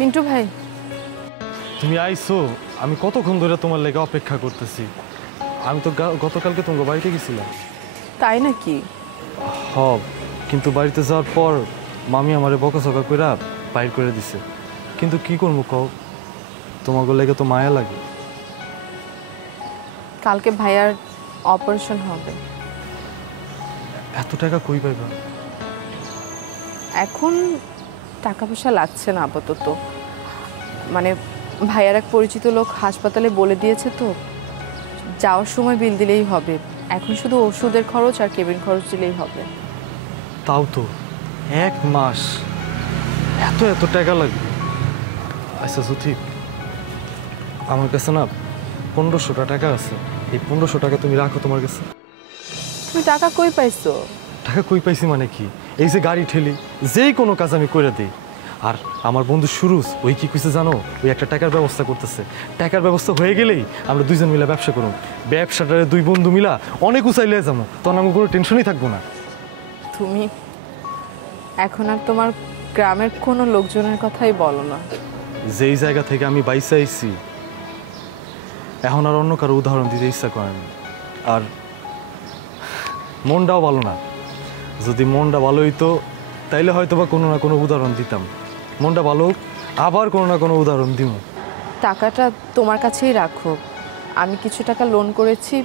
মিন্টু ভাই, তুমি আইছো, আমি কতক্ষণ ধরে তোমার লেগে অপেক্ষা করতেছি। আমি তো গতকালকে তোমার বাড়িতে গেছিলাম। তাই নাকি? কিন্তু বাড়িতে যাওয়ার পর মামি আমারে বকাঝকা কইরা বাইর করে দিছে। কিন্তু কি করবো কও, তোমাকে লেগে তো মায়া লাগে। কালকে ভাইয়ার অপারেশন হবে। এত টাকা কই পাইবা? এখন টাকা পয়সা লাগছে না আপাতত, মানে ভাইয়ার এক পরিচিত লোক হাসপাতালে বলে দিয়েছে তো, যাওয়ার সময় বিল দিলেই হবে। এখন শুধু ওষুধের খরচ আর কেবিন খরচ দিলেই হবে। তাও তো 1 মাস, এত এত টাকা লাগবে? আচ্ছা জ্যোতি, আমার কাছে না 1500 টাকা আছে। এই 1500 টাকা তুমি রাখো তোমার কাছে। তুমি টাকা কই পাইছো? টাকা কই পাইছি মানে কি, এই যে গাড়ি ঠেলি, যেই কোনো কাজ আমি করে দিই। আর আমার বন্ধু সুরুজ, ওই কি কইছে জানো, ওই একটা টাকার ব্যবস্থা করতেছে। টাকার ব্যবস্থা হয়ে গেলেই আমরা দুইজন মিলে ব্যবসা করব। ব্যবসাটারে দুই বন্ধু মিলা অনেক উঁচাই লিয়ে যাবো, তখন আমার কোনো টেনশনই থাকবো না। তুমি এখন আর তোমার গ্রামের কোনো লোকজনের কথাই বলো না। যেই জায়গা থেকে আমি বাইসে আইছি, এখন আর অন্য কারো উদাহরণ দিতে ইচ্ছা করে না। আর মনটাও ভালো না। যদি মনটা ভালো হইতো তাইলে হয়তো বা কোনো না কোনো উদাহরণ দিতাম। মনটা ভালো হোক, আবার কোনো না কোনো উদাহরণ দিব। টাকাটা তোমার কাছেই রাখো, আমি কিছু টাকা লোন করেছি,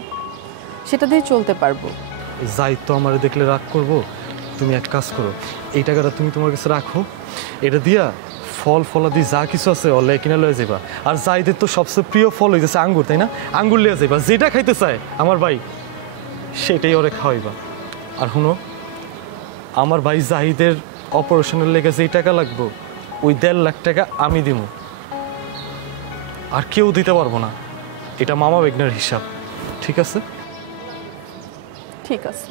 সেটা দিয়ে চলতে পারবো। যাই তো আমার দেখলে রাগ করবো। তুমি এক কাজ করো, এই টাকাটা তুমি তোমার কাছে রাখো, এটা দিয়া ফলাদি যা কিছু আছে অলে কিনা লয়ে যাবা। আর যাইদের তো সবচেয়ে প্রিয় ফল হইতেছে আঙ্গুর, তাই না? আঙ্গুর লিয়ে যাইবা, যেটা খাইতে চায় আমার ভাই সেটাই ওরে খাওয়াইবা। আর শুনো, আমার ভাই জাহিদের অপারেশনের লেগে যেই টাকা লাগবো, ওই 1.5 লাখ টাকা আমি দিব, আর কেউ দিতে পারবো না। এটা মামা বেগনার হিসাব, ঠিক আছে? ঠিক আছে।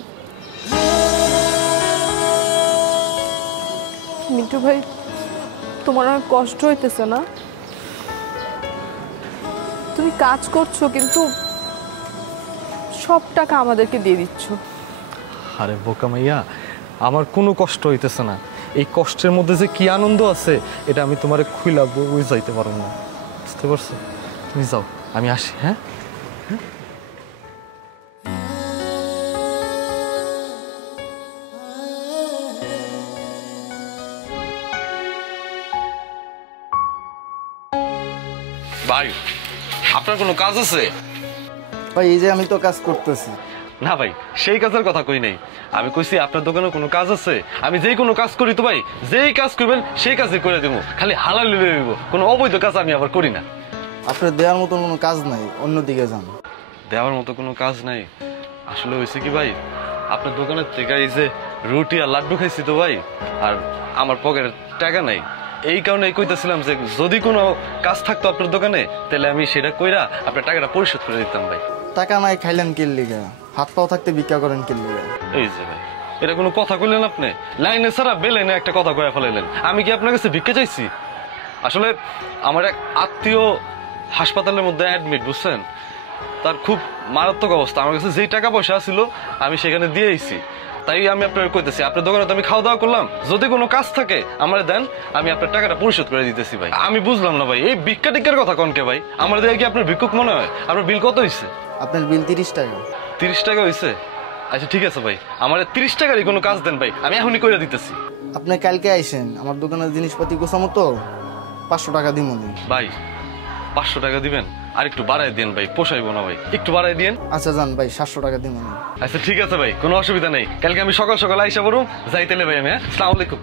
মিন্টু ভাই, তোমার অনেক কষ্ট হইতেছে না? তুমি কাজ করছো কিন্তু সব টাকা আমাদেরকে দিয়ে দিচ্ছ। আরে বোকা মাইয়া, আমার কোনো কষ্ট হইতেছে না। এই কষ্টের মধ্যে যে কি আনন্দ আছে, এটা আমি তোমারে খুইলা বুঝাইতে পারবো না, বুঝতে পারছো? তুমি যাও, আমি আসি। হ্যাঁ, ভাই আপনার কোনো কাজ আছে? ভাই এই যে আমি তো কাজ করতেছি। না ভাই, সেই কাজের কথা কই নাই। আমি কইছি আপনার দোকানে কোনো কাজ আছে? আমি যেই কোনো কাজ করি তো ভাই, যেই কাজ করবেন সেই কাজই করে দেবো, খালি হালাল লিয়ে দেবো। কোনো অবৈধ কাজ আমি আবার করি না। আপনার দেওয়ার মতন কোনো কাজ নাই, অন্যদিকে যান। দেওয়ার মতো কোনো কাজ নাই? আসলে হয়েছে কি ভাই, আপনার দোকানের থেকে এই যে রুটি আর লাড্ডু খাইছি তো ভাই, আর আমার পকেটে টাকা নাই। এই কারণে কইতেছিলাম যে যদি কোনো কাজ থাকতো আপনার দোকানে, তাহলে আমি সেটা কইরা আপনার টাকাটা পরিশোধ করে দিতাম ভাই। টাকা নাই খাইলেন কিল লিগা, হাত পাও থাকতে ভিক্ষা করেন কিল লিগা? এই যে ভাই, এটা কোনো কথা কইলেন আপনি? লাইনে ছাড়া বেলাইনে একটা কথা কয়ে ফেলাইলেন। আমি কি আপনার কাছে ভিক্ষা চাইছি? আসলে আমার এক আত্মীয় হাসপাতালের মধ্যে অ্যাডমিট, বুঝছেন? তার খুব মারাত্মক অবস্থা। আমার কাছে যেই টাকা পয়সা ছিল আমি সেখানে দিয়ে আইছি। তাই আমি আপনার কইতেছি, আপনার দোকানে তো আমি খাওয়া দাওয়া করলাম, যদি কোনো কাজ থাকে আমার দেন, আমি আপনার টাকাটা পরিশোধ করে দিতেছি ভাই। আমি বুঝলাম না ভাই, এই ভিক্ষা টিক্ষার কথা কনকে ভাই? আমার দেখে কি আপনার ভিক্ষুক মনে হয়? আপনার বিল কত হয়েছে? আপনার বিল 30 টাকা। 30 টাকা হয়েছে? আচ্ছা ঠিক আছে ভাই, আমার 30 টাকারই কোনো কাজ দেন ভাই, আমি এখনই করে দিতেছি। আপনি কালকে আইসেন, আমার দোকানের জিনিসপাতি গোছামো তো, 500 টাকা দিব ভাই। 500 টাকা দিবেন? আর একটু বাড়াই দেন ভাই, পোষাইবো না ভাই, একটু বাড়াই দিন। আচ্ছা যান ভাই, 700 টাকা দিব। আচ্ছা ঠিক আছে ভাই, কোনো অসুবিধা নেই। কালকে আমি সকাল সকাল আইসা পড়ুম, যাইতেলে ভাই আমি। হ্যাঁ, আসসালামু আলাইকুম।